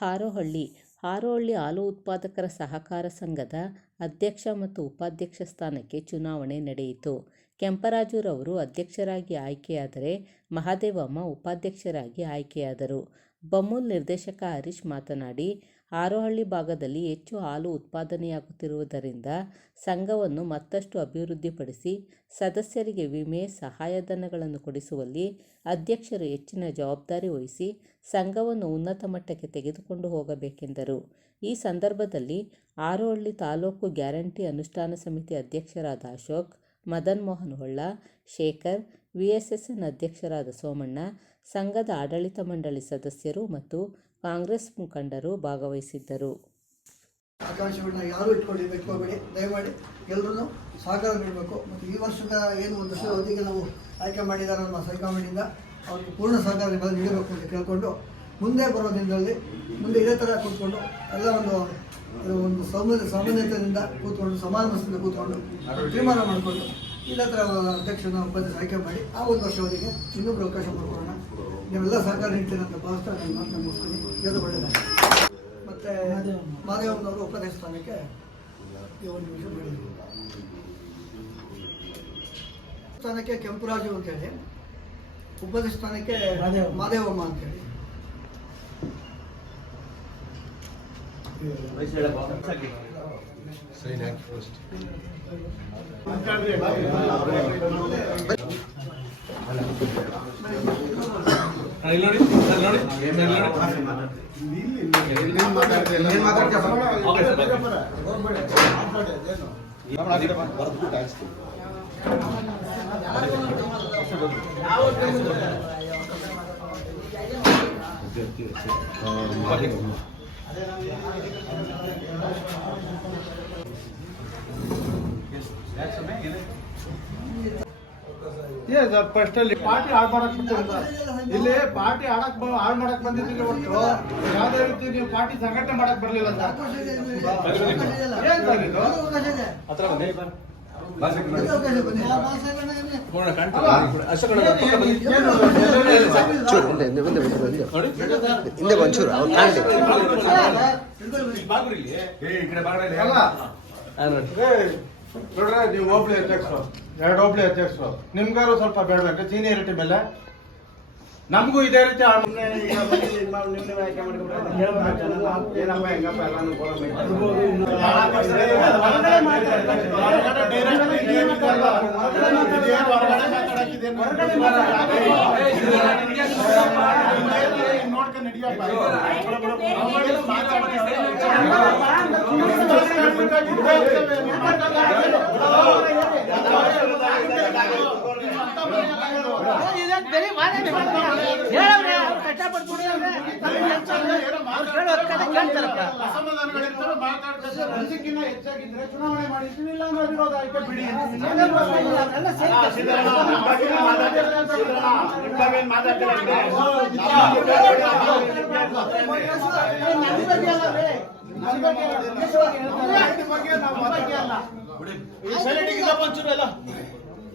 ಹಾರೋಹಳ್ಳಿ ಹಾಲು ಉತ್ಪಾದಕರ ಸಹಕಾರ ಸಂಘದ ಅಧ್ಯಕ್ಷ ಮತ್ತು ಉಪಾಧ್ಯಕ್ಷ ಸ್ಥಾನಕ್ಕೆ ಚುನಾವಣೆ ನಡೆಯಿತು. ಕೆಂಪರಾಜುರವರು ಅಧ್ಯಕ್ಷರಾಗಿ ಆಯ್ಕೆಯಾದರೆ ಮಹದೇವಮ್ಮ ಉಪಾಧ್ಯಕ್ಷರಾಗಿ ಆಯ್ಕೆಯಾದರು. ಬಮೂಲ್ ನಿರ್ದೇಶಕ ಹರೀಶ್ ಮಾತನಾಡಿ, ಹಾರೋಹಳ್ಳಿ ಭಾಗದಲ್ಲಿ ಹೆಚ್ಚು ಹಾಲು ಉತ್ಪಾದನೆಯಾಗುತ್ತಿರುವುದರಿಂದ ಸಂಘವನ್ನು ಮತ್ತಷ್ಟು ಅಭಿವೃದ್ಧಿಪಡಿಸಿ ಸದಸ್ಯರಿಗೆ ವಿಮೆ, ಸಹಾಯಧನಗಳನ್ನು ಕೊಡಿಸುವಲ್ಲಿ ಅಧ್ಯಕ್ಷರು ಹೆಚ್ಚಿನ ಜವಾಬ್ದಾರಿ ವಹಿಸಿ ಸಂಘವನ್ನು ಉನ್ನತ ಮಟ್ಟಕ್ಕೆ ತೆಗೆದುಕೊಂಡು ಹೋಗಬೇಕೆಂದರು. ಈ ಸಂದರ್ಭದಲ್ಲಿ ಹಾರೋಹಳ್ಳಿ ತಾಲೂಕು ಗ್ಯಾರಂಟಿ ಅನುಷ್ಠಾನ ಸಮಿತಿ ಅಧ್ಯಕ್ಷರಾದ ಅಶೋಕ್, ಮದನ್ ಮೋಹನ್ ಹೊಳ್ಳ, ಶೇಖರ್, ವಿಎಸ್ಎಸ್ಎನ್ ಅಧ್ಯಕ್ಷರಾದ ಸೋಮಣ್ಣ, ಸಂಘದ ಆಡಳಿತ ಮಂಡಳಿ ಸದಸ್ಯರು ಮತ್ತು ಕಾಂಗ್ರೆಸ್ ಮುಖಂಡರು ಭಾಗವಹಿಸಿದ್ದರು. ಆಕಾಂಕ್ಷೆಗಳನ್ನ ಯಾರು ಇಟ್ಕೋಬೇಡಿ, ದಯಮಾಡಿ ಎಲ್ಲರೂ ಸಹಕಾರ ನೀಡಬೇಕು. ಮತ್ತು ಈ ವರ್ಷದ ಏನು ಒಂದು ವರ್ಷದ ಅವಧಿಗೆ ನಾವು ಆಯ್ಕೆ ಮಾಡಿದ್ದಾರೆ ನಮ್ಮ ಹೈಕಮಾಂಡಿಂದ ಅವ್ರಿಗೆ ಪೂರ್ಣ ಸಹಕಾರ ನೀಡಬೇಕು ಅಂತ ಕೇಳಿಕೊಂಡು ಮುಂದೆ ಬರೋ ದಿನದಲ್ಲಿ ಮುಂದೆ ಇದೇ ಥರ ಕೂತ್ಕೊಂಡು ಎಲ್ಲ ಒಂದು ಸಾಮಾನ್ಯತೆಯಿಂದ ಕೂತ್ಕೊಂಡು ಸಮಾಧಾನದಿಂದ ಕೂತ್ಕೊಂಡು ತೀರ್ಮಾನ ಮಾಡಿಕೊಂಡು ಇದೇ ಥರ ಅಧ್ಯಕ್ಷನ ಉಪಾಧ್ಯಕ್ಷ ಆಯ್ಕೆ ಮಾಡಿ ಆ ಒಂದು ವರ್ಷ ಅವಧಿಗೆ ಇನ್ನೊಬ್ಬರು ಅವಕಾಶ ಮಾಡಿಕೊಳ್ಳೋಣ. ನೀವೆಲ್ಲ ಸಹಕಾರ ನೀಡ್ತೀರಿ ಅಂತ ಭಾವಿಸ್ತಾ ನಾನು ಮಾತನ್ನು ಮುಗಿಸ್ತೀನಿ. ಇದು ಒಳ್ಳೆಯದಾಗಿ ಮತ್ತು ಮಾದೇವಮ್ಮನವರು ಉಪಾಧ್ಯಕ್ಷ ಸ್ಥಾನಕ್ಕೆ ಒಂದು ವಿಷಯ ಮಾಡಿದ್ರು. ಸ್ಥಾನಕ್ಕೆ ಕೆಂಪರಾಜು ಅಂತೇಳಿ, ಉಪಾಧ್ಯಕ್ಷ ಸ್ಥಾನಕ್ಕೆ ಮಾದೇವಮ್ಮ ಅಂತೇಳಿ. ಫಸ್ಟ್ ಅಲ್ಲಿ ಪಾರ್ಟಿ ಹಾಳು ಮಾಡಕ್ ಇಲ್ಲಿ ಪಾರ್ಟಿ ಹಾಳು ಮಾಡಕ್ ಬಂದಿದ್ದಿಲ್ಲ ಹೊರತು ಯಾವ್ದೇ ರೀತಿ ನೀವು ಪಾರ್ಟಿ ಸಂಘಟನೆ ಮಾಡಕ್ ಬರ್ಲಿಲ್ಲ ಸರ್. ನೋಡ್ರೆ ನೀವು ಒಬ್ಳಿ ಅಧ್ಯಕ್ಷರು, 2 ಒಬ್ಳಿ ಅಧ್ಯಕ್ಷರು, ನಿಮ್ಗಾರು ಸ್ವಲ್ಪ ಬೇಡಬೇಕು ಸೀನಿಯರಿಟಿ ಮೇಲೆ. ನಮಗೂ ಇದೇ ರೀತಿ ಏನಪ್ಪ ಹೆಂಗಪ್ಪ ಎಲ್ಲಾನು ನೋಡ್ಕೊಂಡು ನಡಿಯಪ್ಪ. ಅದಕ್ಕಿಂತ ಹೆಚ್ಚಾಗಿದ್ರೆ ಚುನಾವಣೆ ಮಾಡಿರ್ತೀವಿ, ಇಲ್ಲ ಅಂದ್ರೆ ವಿರೋಧ ಆಯ್ಕೆ ಬಿಡಿ.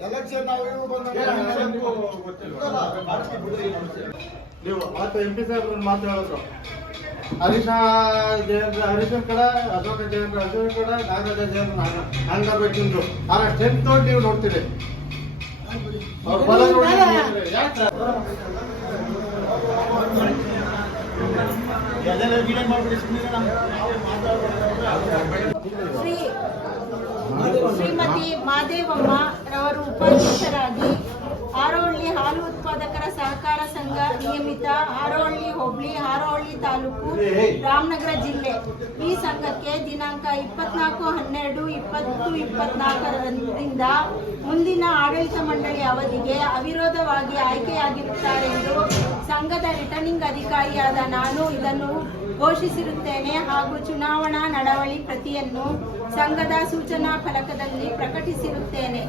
ಎಲೆಕ್ಷನ್ ನೀವು ಮತ್ತೆ MP ಸಾಹೇಬ್ರ ಮಾತು ಹೇಳಿದ್ರು. ಹರೀಶನ್ ಕಡೆ ಅಶೋಕ ಜಯಂದ್ರ, ಅಶೋಕ ಕಡೆ ನಾಗರಾಜ ಜಯಂದ್ರ ಹಂಗಬೇಕಿಂದ್ರು. ಆಗ ಸ್ಟ್ರೆಂತ್ ನೋಡಿ ನೀವು ನೋಡ್ತೀರಿ, ಅವ್ರ ಬಲ ನೋಡಿ. ಯಾಕೆ ಶ್ರೀಮತಿ ಮಾದೇವಮ್ಮ ರವರು ಉಪಾಧ್ಯಕ್ಷರಾಗಿ ಹಾರೋಹಳ್ಳಿ ಹಾಲು ಉತ್ಪಾದಕರ ಸಹಕಾರ ಸಂಘ ನಿಯಮಿತ, ಹಾರೋಹಳ್ಳಿ ಹೋಬಳಿ, ಹಾರೋಹಳ್ಳಿ ತಾಲೂಕು, ರಾಮನಗರ ಜಿಲ್ಲೆ. ಈ ಸಂಘಕ್ಕೆ ದಿನಾಂಕ 24/12/2024ರಿಂದ ಮುಂದಿನ ಆಡಳಿತ ಮಂಡಳಿ ಅವಧಿಗೆ ಅವಿರೋಧವಾಗಿ ಆಯ್ಕೆಯಾಗಿರುತ್ತಾರೆಂದು ಸಂಘದ ರಿಟರ್ನಿಂಗ್ ಅಧಿಕಾರಿಯಾದ ನಾನು ಇದನ್ನು ಘೋಷಿಸಿರುತ್ತೇನೆ ಹಾಗೂ ಚುನಾವಣಾ ನಡವಳಿ ಪ್ರತಿಯನ್ನು ಸಂಘದ ಸೂಚನಾ ಫಲಕದಲ್ಲಿ ಪ್ರಕಟಿಸಿರುತ್ತೇನೆ.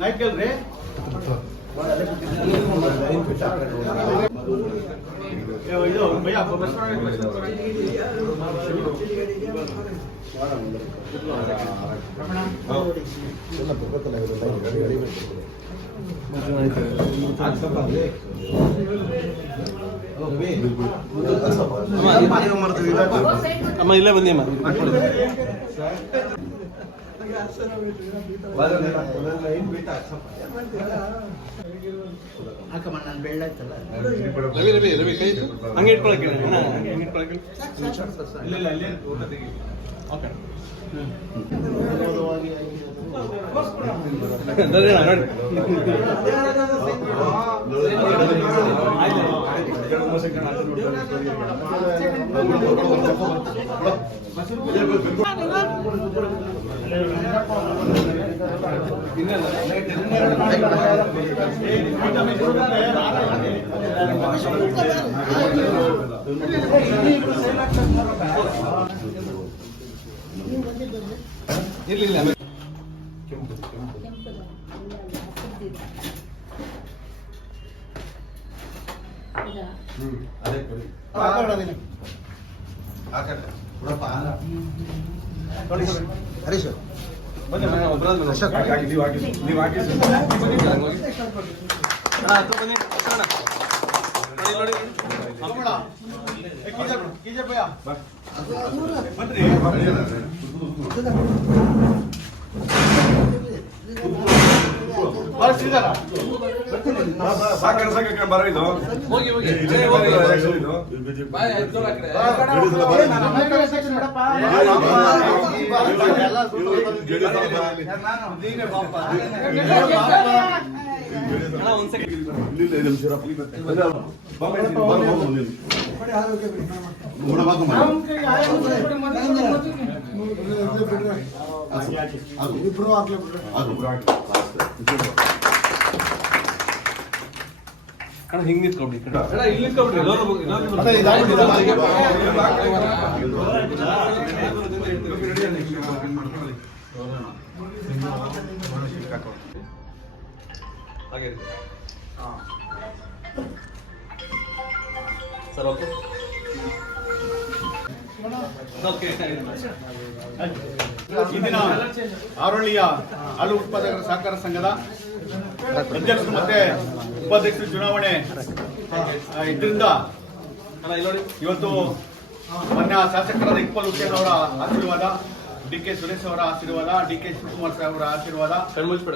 ಲೈಟ್ ಇದು ಭಯ್ಯ ಬಸ್ ಅಮ್ಮ ಇಲ್ಲೇ ಬನ್ನಿ ಅಮ್ಮ ಹಾಕಮ್ಮ ನಾನು ಬೆಳ್ಳಾಯ್ತಲ್ಲ ರವಿ ರವಿ ರವಿ ಕೈ ಹಂಗೆ ಇಟ್ಕೊಳಕ್ಕೆ ಹಂಗೆ ಇಟ್ಕೊಳಕ್ಕೆ ಇಲ್ಲ ಇಲ್ಲ ಅಲ್ಲೇ ಊಟ ತೆಗಿ ಓಕೆ ಇರ್ಲಿಲ್ಲ ಅದೇ ಕೊಡಿ ಹಾಕತ್ತೆ ಬಿಡಪ್ಪ ಹರೀಶ್ ಬನ್ನಿ ಅಶೋಕ್ ನೀವು ಹಾಕಿ ಬನ್ನಿ ನೋಡಿ ಸಾಕ ಬರೋ ಇದು ಹೋಗಿ ಹೋಗಿ ಬಾಯ್ ಆಯ್ತು ಆ ಕಡೆ ಅಣ್ಣ ಒಂದು ಸೆಕೆಂಡ್ ಅಣ್ಣ ಹಿಂಗ್ ನಿಂತ್ಕೊಬಿಡಿ ಅಣ್ಣ ಇಲ್ಲಿ ನಿಂತ್ಕೊಬಿಡಿ ಹಾಗೆ ಸರ್ ಓಕೆ ಈ ದಿನ ಆರೋಳಿಯ ಹಾಲು ಉತ್ಪಾದಕರ ಸಹಕಾರ ಸಂಘದ ಅಧ್ಯಕ್ಷರು ಮತ್ತೆ ಉಪಾಧ್ಯಕ್ಷರು ಚುನಾವಣೆ ಇದರಿಂದ ಇವತ್ತು ಮೊನ್ನೆ ಶಾಸಕರಾದ ಇಕ್ಬಾಲ್ ಹುಸೇನ್ ಅವರ ಆಶೀರ್ವಾದ, ಡಿ.ಕೆ. ಸುರೇಶ್ ಅವರ ಆಶೀರ್ವಾದ, ಡಿ.ಕೆ. ಶಿವಕುಮಾರ್ ಸಾಹೇಬ್ ಅವರ ಆಶೀರ್ವಾದ,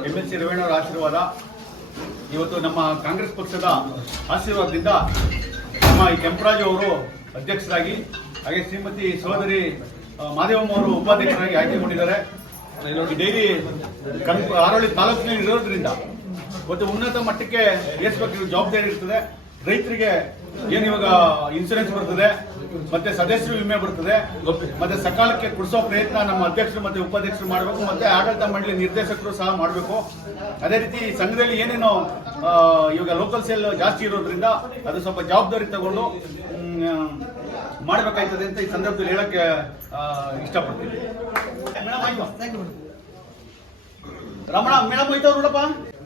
ಎಂ.ಎಲ್.ಸಿ. ರೇವಣ್ಣ ಅವರ ಆಶೀರ್ವಾದ, ಇವತ್ತು ನಮ್ಮ ಕಾಂಗ್ರೆಸ್ ಪಕ್ಷದ ಆಶೀರ್ವಾದದಿಂದ ನಮ್ಮ ಈ ಕೆಂಪರಾಜು ಅವರು ಅಧ್ಯಕ್ಷರಾಗಿ, ಹಾಗೆ ಶ್ರೀಮತಿ ಸಹೋದರಿ ಮಾದೇವಮ್ಮ ಅವರು ಉಪಾಧ್ಯಕ್ಷರಾಗಿ ಆಯ್ಕೆಗೊಂಡಿದ್ದಾರೆ. ಡೈರಿ ಆರೋಳಿ ತಾಲೂಕಿನಲ್ಲಿ ಇರೋದ್ರಿಂದ ಇವತ್ತು ಉನ್ನತ ಮಟ್ಟಕ್ಕೆ ಏರ್ಸ್ಬೇಕು ಜವಾಬ್ದಾರಿ ಇರ್ತದೆ. ರೈತರಿಗೆ ಏನು ಇವಾಗ ಇನ್ಸೂರೆನ್ಸ್ ಬರ್ತದೆ, ಮತ್ತೆ ಸದಸ್ಯರು ವಿಮೆ ಬರ್ತದೆ, ಮತ್ತೆ ಸಕಾಲಕ್ಕೆ ಕೊಡಿಸೋ ಪ್ರಯತ್ನ ನಮ್ಮ ಅಧ್ಯಕ್ಷರು ಮತ್ತೆ ಉಪಾಧ್ಯಕ್ಷರು ಮಾಡಬೇಕು, ಮತ್ತೆ ಆಡಳಿತ ಮಂಡಳಿ ನಿರ್ದೇಶಕರು ಸಹ ಮಾಡಬೇಕು. ಅದೇ ರೀತಿ ಸಂಘದಲ್ಲಿ ಏನೇನು ಇವಾಗ ಲೋಕಲ್ ಸೇಲ್ ಜಾಸ್ತಿ ಇರೋದ್ರಿಂದ ಅದು ಸ್ವಲ್ಪ ಜವಾಬ್ದಾರಿ ತಗೊಂಡು ಮಾಡಬೇಕಾಯ್ತದೆ ಅಂತ ಈ ಸಂದರ್ಭದಲ್ಲಿ ಹೇಳಕ್ಕೆ ಇಷ್ಟಪಡ್ತೀನಿ. ರಮಣ ಮೇಡಮ್ ಹೋಯ್ತಾವ್ ನೋಡಪ್ಪ.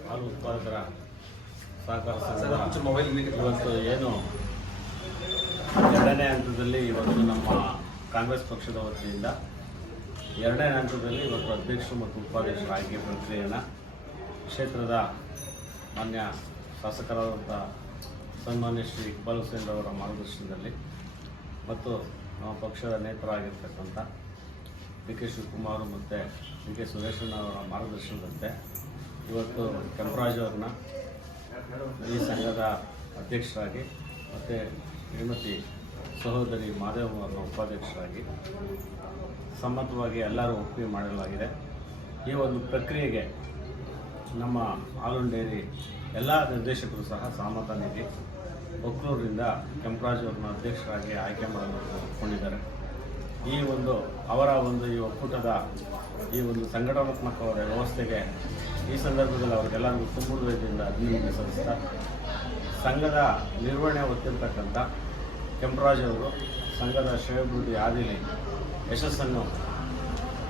ಹಾಲು ಉತ್ಪಾದಕರ ಸಹಕಾರ ಸಂಘದ ಇವತ್ತು ಏನು ಎರಡನೇ ಹಂತದಲ್ಲಿ ಇವತ್ತು ನಮ್ಮ ಕಾಂಗ್ರೆಸ್ ಪಕ್ಷದ ವತಿಯಿಂದ ಎರಡನೇ ಹಂತದಲ್ಲಿ ಇವತ್ತು ಅಧ್ಯಕ್ಷರು ಮತ್ತು ಉಪಾಧ್ಯಕ್ಷರ ಆಯ್ಕೆ ಪ್ರಕ್ರಿಯೆಯನ್ನು ಕ್ಷೇತ್ರದ ಮಾನ್ಯ ಶಾಸಕರಾದಂಥ ಸನ್ಮಾನ್ಯ ಶ್ರೀ ಇಕ್ಬಾಲ್ ಹುಸೇನ್ ಅವರ ಮಾರ್ಗದರ್ಶನದಲ್ಲಿ ಮತ್ತು ನಮ್ಮ ಪಕ್ಷದ ನೇತೃರಾಗಿರ್ತಕ್ಕಂಥ ಡಿ.ಕೆ. ಶಿವಕುಮಾರ್ ಮತ್ತು ಡಿ.ಕೆ. ಸುರೇಶಣ್ಣ ಅವರ ಮಾರ್ಗದರ್ಶನದಂತೆ ಇವತ್ತು ಕೆಂಪರಾಜು ಅವ್ರನ್ನ ಈ ಸಂಘದ ಅಧ್ಯಕ್ಷರಾಗಿ ಮತ್ತು ಶ್ರೀಮತಿ ಸಹೋದರಿ ಮಾದೇವಮ್ಮ ಅವರನ್ನ ಉಪಾಧ್ಯಕ್ಷರಾಗಿ ಸಮ್ಮತವಾಗಿ ಎಲ್ಲರೂ ಒಪ್ಪಿಗೆ ಮಾಡಲಾಗಿದೆ. ಈ ಒಂದು ಪ್ರಕ್ರಿಯೆಗೆ ನಮ್ಮ ಹಾಲು ಡೈರಿ ಎಲ್ಲ ನಿರ್ದೇಶಕರು ಸಹ ಸಹಮತ ನೀಡಿ ಒಕ್ಕಲೂರಿನಿಂದ ಕೆಂಪರಾಜು ಅವ್ರನ್ನ ಅಧ್ಯಕ್ಷರಾಗಿ ಆಯ್ಕೆ ಮಾಡಲು ಒಪ್ಪಿಕೊಂಡಿದ್ದಾರೆ. ಈ ಒಂದು ಅವರ ಒಂದು ಈ ಒಕ್ಕೂಟದ ಈ ಒಂದು ಸಂಘಟನಾತ್ಮಕವಾದ ವ್ಯವಸ್ಥೆಗೆ ಈ ಸಂದರ್ಭದಲ್ಲಿ ಅವರಿಗೆಲ್ಲರಿಗೂ ತುಂಬ ಹೃದಯದಿಂದ ಅಭಿನಂದನೆ ಸಲ್ಲಿಸ್ತಾ, ಸಂಘದ ನಿರ್ವಹಣೆ ಹೊತ್ತಿರ್ತಕ್ಕಂಥ ಕೆಂಪರಾಜು ಅವರು ಸಂಘದ ಶ್ರೇಯೋಭಿವೃದ್ಧಿ ಹಾದಿಯಲ್ಲಿ ಯಶಸ್ಸನ್ನು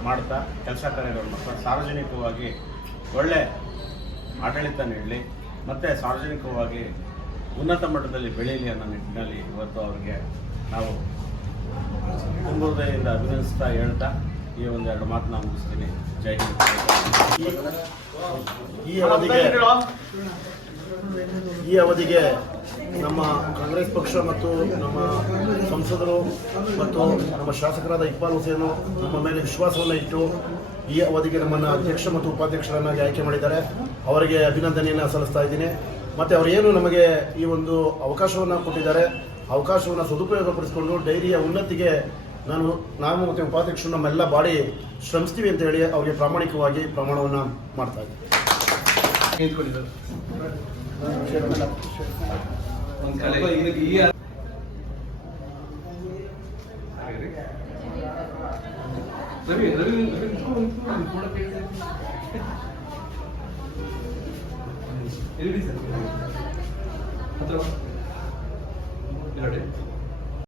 ಮಾಡ್ತಾ ಕೆಲಸ ಕಾರ್ಯಗಳು ಮಾಡ್ತಾ ಸಾರ್ವಜನಿಕವಾಗಿ ಒಳ್ಳೆ ಆಡಳಿತ ನೀಡಲಿ ಮತ್ತು ಸಾರ್ವಜನಿಕವಾಗಿ ಉನ್ನತ ಮಟ್ಟದಲ್ಲಿ ಬೆಳೀಲಿ ಅನ್ನೋ ನಿಟ್ಟಿನಲ್ಲಿ ಇವತ್ತು ಅವರಿಗೆ ನಾವು ತುಂಬ ಹೃದಯದಿಂದ ಅಭಿನಂದಿಸ್ತಾ ಹೇಳ್ತಾ ಈ ಒಂದೆರಡು ಮಾತನ್ನ ಮುಗಿಸ್ತೀನಿ. ಜೈ ಹಿಂದ್. ಈ ಅವಧಿಗೆ ನಮ್ಮ ಕಾಂಗ್ರೆಸ್ ಪಕ್ಷ ಮತ್ತು ನಮ್ಮ ಸಂಸದರು ಮತ್ತು ನಮ್ಮ ಶಾಸಕರಾದ ಇಕ್ಬಾಲ್ ಹುಸೇನು ನಮ್ಮ ಮೇಲೆ ವಿಶ್ವಾಸವನ್ನು ಇಟ್ಟು ಈ ಅವಧಿಗೆ ನಮ್ಮನ್ನು ಅಧ್ಯಕ್ಷ ಮತ್ತು ಉಪಾಧ್ಯಕ್ಷರನ್ನಾಗಿ ಆಯ್ಕೆ ಮಾಡಿದ್ದಾರೆ. ಅವರಿಗೆ ಅಭಿನಂದನೆಯನ್ನು ಸಲ್ಲಿಸ್ತಾ ಇದ್ದೀನಿ. ಮತ್ತು ಅವರೇನು ನಮಗೆ ಈ ಒಂದು ಅವಕಾಶವನ್ನು ಕೊಟ್ಟಿದ್ದಾರೆ, ಅವಕಾಶವನ್ನು ಸದುಪಯೋಗಪಡಿಸಿಕೊಂಡು ಡೈರಿಯ ಉನ್ನತಿಗೆ ನಾವು ಮತ್ತು ಉಪಾಧ್ಯಕ್ಷರು ನಮ್ಮೆಲ್ಲ ಬಾಡಿ ಶ್ರಮಿಸ್ತೀವಿ ಅಂತ ಹೇಳಿ ಅವರಿಗೆ ಪ್ರಾಮಾಣಿಕವಾಗಿ ಪ್ರಮಾಣವನ್ನು ಮಾಡ್ತಾ ಇದ್ದೀವಿ. ರವಿ